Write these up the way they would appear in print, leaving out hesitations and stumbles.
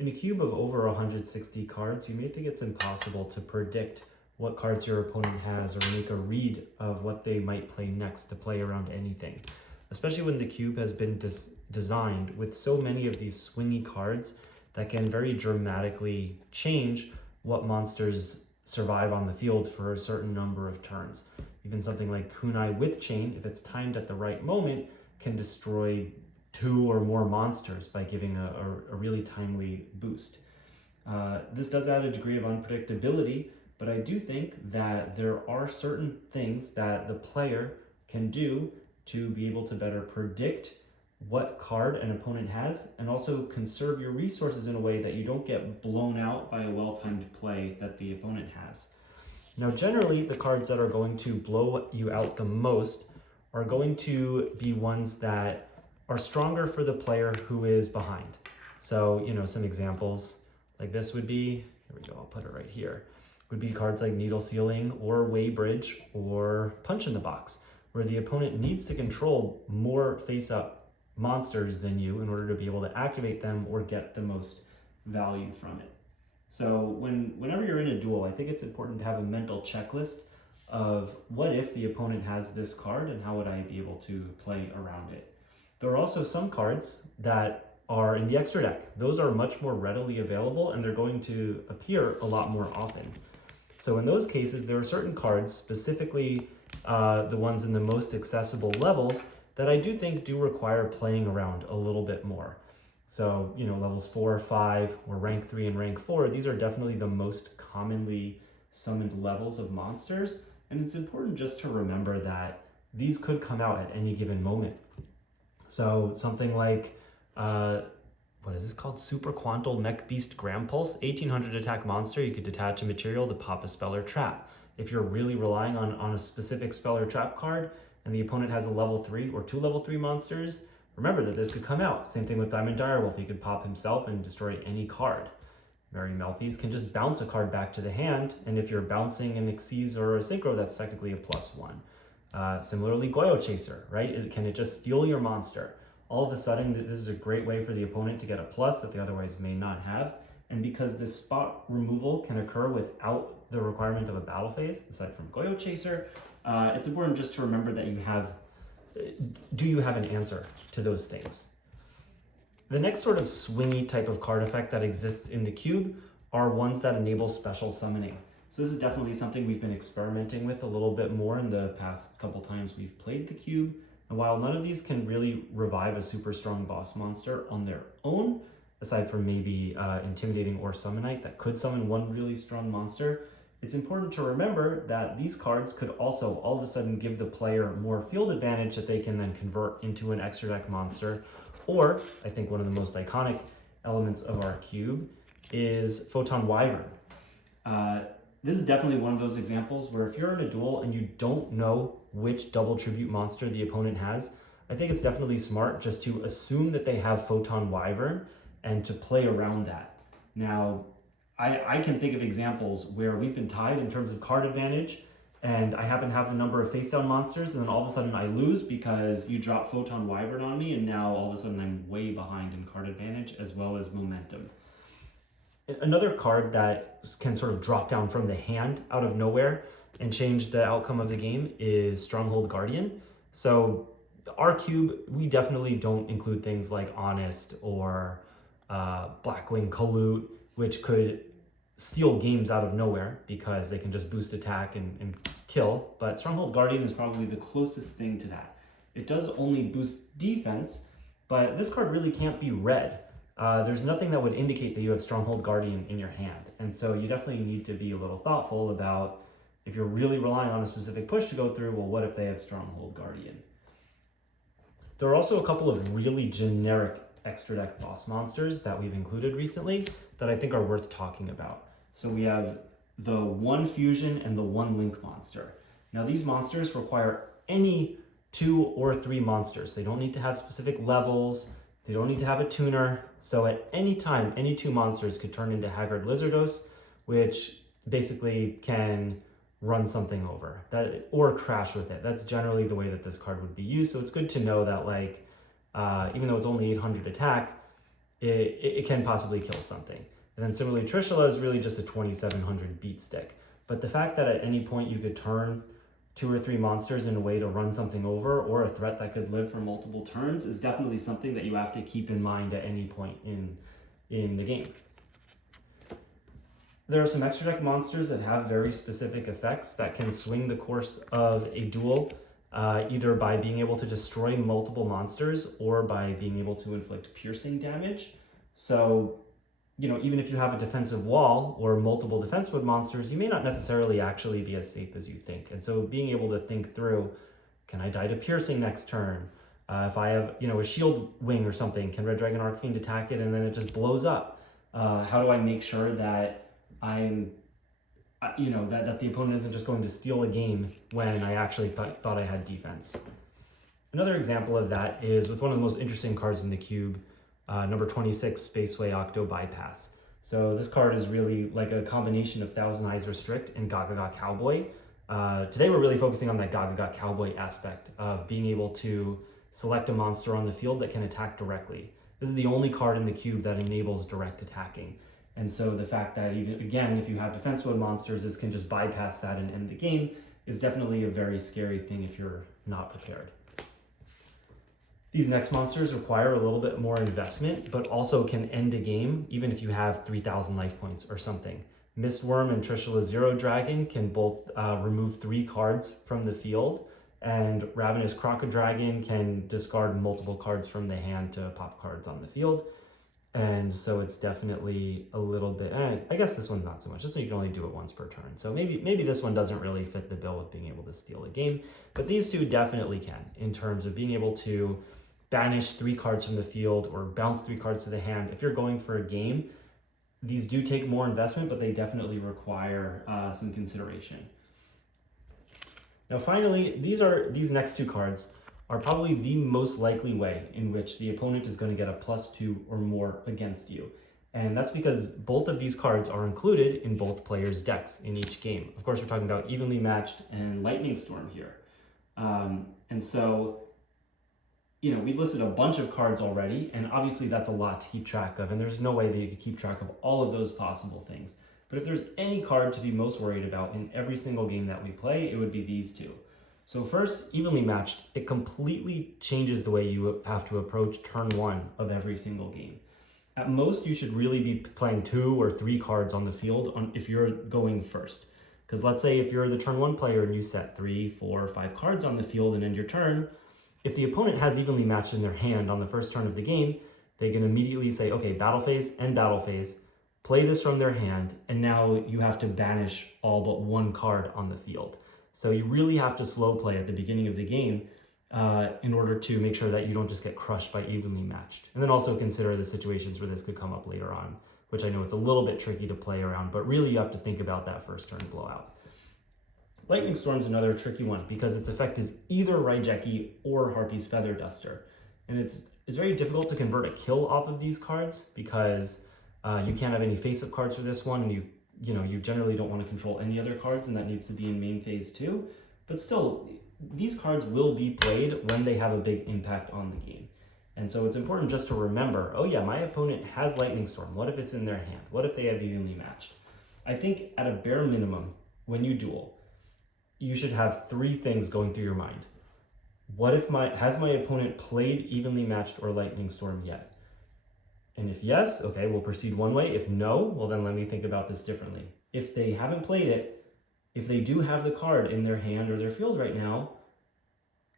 In a cube of over 160 cards, you may think it's impossible to predict what cards your opponent has or make a read of what they might play next to play around anything, especially when the cube has been designed with so many of these swingy cards that can very dramatically change what monsters survive on the field for a certain number of turns. Even something like Kunai with Chain, if it's timed at the right moment, can destroy 2 or more monsters by giving a really timely boost. This does add a degree of unpredictability, but I do think that there are certain things that the player can do to be able to better predict what card an opponent has and also conserve your resources in a way that you don't get blown out by a well-timed play that the opponent has. Now, generally, the cards that are going to blow you out the most are going to be ones that are stronger for the player who is behind. So, some examples like this would be, here we go, I'll put it right here, would be cards like Needle Sealing or Weigh-Bridge or Punch in the Box, where the opponent needs to control more face-up monsters than you in order to be able to activate them or get the most value from it. So whenever you're in a duel, I think it's important to have a mental checklist of what if the opponent has this card and how would I be able to play around it. There are also some cards that are in the extra deck. Those are much more readily available and they're going to appear a lot more often. So in those cases, there are certain cards, specifically the ones in the most accessible levels, that I do think do require playing around a little bit more. So, levels 4, 5, or rank 3 and rank 4, these are definitely the most commonly summoned levels of monsters. And it's important just to remember that these could come out at any given moment. So something like, what is this called? Super Quantal Mech Beast Gram Pulse, 1800 attack monster. You could detach a material to pop a spell or trap. If you're really relying on a specific spell or trap card and the opponent has a level 3 or 2 level 3 monsters, remember that this could come out. Same thing with Diamond Direwolf. He could pop himself and destroy any card. Merry Melfies can just bounce a card back to the hand, and if you're bouncing an Xyz or a Synchro, that's technically a +1. Similarly, Goyo Chaser, right? Can it just steal your monster? All of a sudden, this is a great way for the opponent to get a plus that they otherwise may not have. And because this spot removal can occur without the requirement of a battle phase, aside from Goyo Chaser, it's important just to remember that do you have an answer to those things? The next sort of swingy type of card effect that exists in the cube are ones that enable special summoning. So this is definitely something we've been experimenting with a little bit more in the past couple times we've played the cube. And while none of these can really revive a super strong boss monster on their own, aside from maybe Intimidating or Summonite that could summon one really strong monster, it's important to remember that these cards could also all of a sudden give the player more field advantage that they can then convert into an extra deck monster. Or, I think one of the most iconic elements of our cube is Photon Wyvern. This is definitely one of those examples where if you're in a duel and you don't know which double tribute monster the opponent has, I think it's definitely smart just to assume that they have Photon Wyvern and to play around that. Now, I can think of examples where we've been tied in terms of card advantage and I happen to have the number of face down monsters and then all of a sudden I lose because you drop Photon Wyvern on me and now all of a sudden I'm way behind in card advantage as well as momentum. Another card that can sort of drop down from the hand out of nowhere and change the outcome of the game is Stronghold Guardian. So our cube, we definitely don't include things like Honest or Blackwing Kalute, which could steal games out of nowhere because they can just boost attack and kill. But Stronghold Guardian is probably the closest thing to that. It does only boost defense, but this card really can't be read. There's nothing that would indicate that you have Stronghold Guardian in your hand. And so you definitely need to be a little thoughtful about if you're really relying on a specific push to go through, well, what if they have Stronghold Guardian? There are also a couple of really generic extra deck boss monsters that we've included recently that I think are worth talking about. So we have the 1 fusion and the 1 link monster. Now these monsters require any 2 or 3 monsters. They don't need to have specific levels. They don't need to have a tuner. So at any time, any 2 monsters could turn into Haggard Lizardos, which basically can run something over or crash with it. That's generally the way that this card would be used. So it's good to know that even though it's only 800 attack, it can possibly kill something. And then similarly, Trishula is really just a 2700 beat stick. But the fact that at any point you could turn 2 or 3 monsters in a way to run something over, or a threat that could live for multiple turns, is definitely something that you have to keep in mind at any point in the game. There are some extra deck monsters that have very specific effects that can swing the course of a duel, either by being able to destroy multiple monsters or by being able to inflict piercing damage. So, even if you have a defensive wall or multiple defense mode monsters, you may not necessarily actually be as safe as you think. And so being able to think through, can I die to piercing next turn? If I have, a shield wing or something, can Red Dragon Arcfiend attack it and then it just blows up? How do I make sure that I'm, that the opponent isn't just going to steal a game when I actually thought I had defense? Another example of that is with one of the most interesting cards in the cube, number 26, Spaceway Octo Bypass. So this card is really like a combination of Thousand Eyes Restrict and Gaga Cowboy. Today we're really focusing on that Gaga Cowboy aspect of being able to select a monster on the field that can attack directly. This is the only card in the cube that enables direct attacking. And so the fact that even, again, if you have defense mode monsters, this can just bypass that and end the game is definitely a very scary thing if you're not prepared. These next monsters require a little bit more investment, but also can end a game even if you have 3,000 life points or something. Mistworm and Trishula Zero Dragon can both remove 3 cards from the field, and Ravenous Crocodragon can discard multiple cards from the hand to pop cards on the field. And so it's definitely a little bit, I guess this one's not so much. This one you can only do it once per turn. So maybe this one doesn't really fit the bill of being able to steal a game, but these two definitely can in terms of being able to banish 3 cards from the field or bounce 3 cards to the hand. If you're going for a game, these do take more investment, but they definitely require some consideration. Now finally, these next 2 cards are probably the most likely way in which the opponent is going to get a +2 or more against you. And that's because both of these cards are included in both players' decks in each game. Of course, we're talking about Evenly Matched and Lightning Storm here. And so, we've listed a bunch of cards already, and obviously that's a lot to keep track of, and there's no way that you could keep track of all of those possible things. But if there's any card to be most worried about in every single game that we play, it would be these 2. So first, Evenly Matched, it completely changes the way you have to approach turn 1 of every single game. At most, you should really be playing 2 or 3 cards on the field if you're going first. Because let's say if you're the turn 1 player and you set 3, 4, 5 cards on the field and end your turn, if the opponent has Evenly Matched in their hand on the first turn of the game, they can immediately say, okay, battle phase, end battle phase, play this from their hand, and now you have to banish all but 1 card on the field. So you really have to slow play at the beginning of the game in order to make sure that you don't just get crushed by Evenly Matched. And then also consider the situations where this could come up later on, which I know it's a little bit tricky to play around, but really you have to think about that first turn blowout. Lightning Storm is another tricky one because its effect is either Raijeki or Harpy's Feather Duster. And it's very difficult to convert a kill off of these cards because you can't have any face-up cards for this one, and you generally don't want to control any other cards, and that needs to be in main phase too. But still, these cards will be played when they have a big impact on the game. And so it's important just to remember, oh yeah, my opponent has Lightning Storm. What if it's in their hand? What if they have Evenly Matched? I think at a bare minimum, when you duel, you should have 3 things going through your mind. What if has my opponent played Evenly Matched or Lightning Storm yet? And if yes, okay, we'll proceed one way. If no, well then let me think about this differently. If they haven't played it, if they do have the card in their hand or their field right now,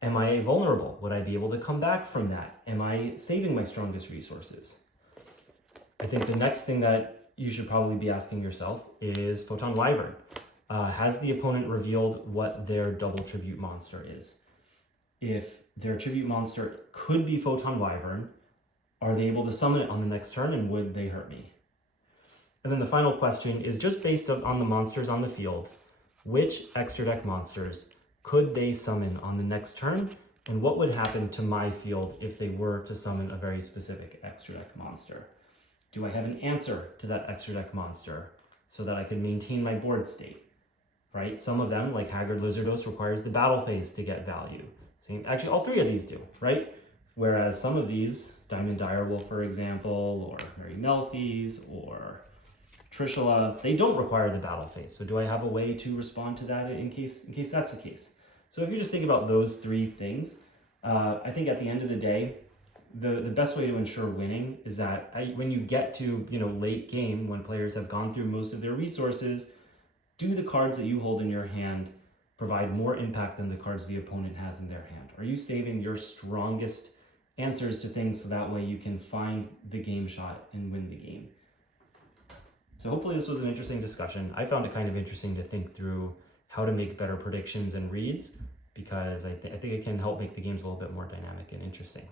am I vulnerable? Would I be able to come back from that? Am I saving my strongest resources? I think the next thing that you should probably be asking yourself is Photon Wyvern. Has the opponent revealed what their double tribute monster is? If their tribute monster could be Photon Wyvern, are they able to summon it on the next turn, and would they hurt me? And then the final question is just based on the monsters on the field, which extra deck monsters could they summon on the next turn, and what would happen to my field if they were to summon a very specific extra deck monster? Do I have an answer to that extra deck monster so that I could maintain my board state? Right? Some of them, like Haggard Lizardos, requires the battle phase to get value. Actually, all 3 of these do, right? Whereas some of these, Diamond Direwolf, for example, or Mary Melfi's, or Trishula, they don't require the battle phase. So do I have a way to respond to that in case that's the case? So if you just think about those three things, I think at the end of the day, the best way to ensure winning is that when you get to late game, when players have gone through most of their resources, do the cards that you hold in your hand provide more impact than the cards the opponent has in their hand? Are you saving your strongest answers to things so that way you can find the game shot and win the game? So hopefully this was an interesting discussion. I found it kind of interesting to think through how to make better predictions and reads, because I think it can help make the games a little bit more dynamic and interesting.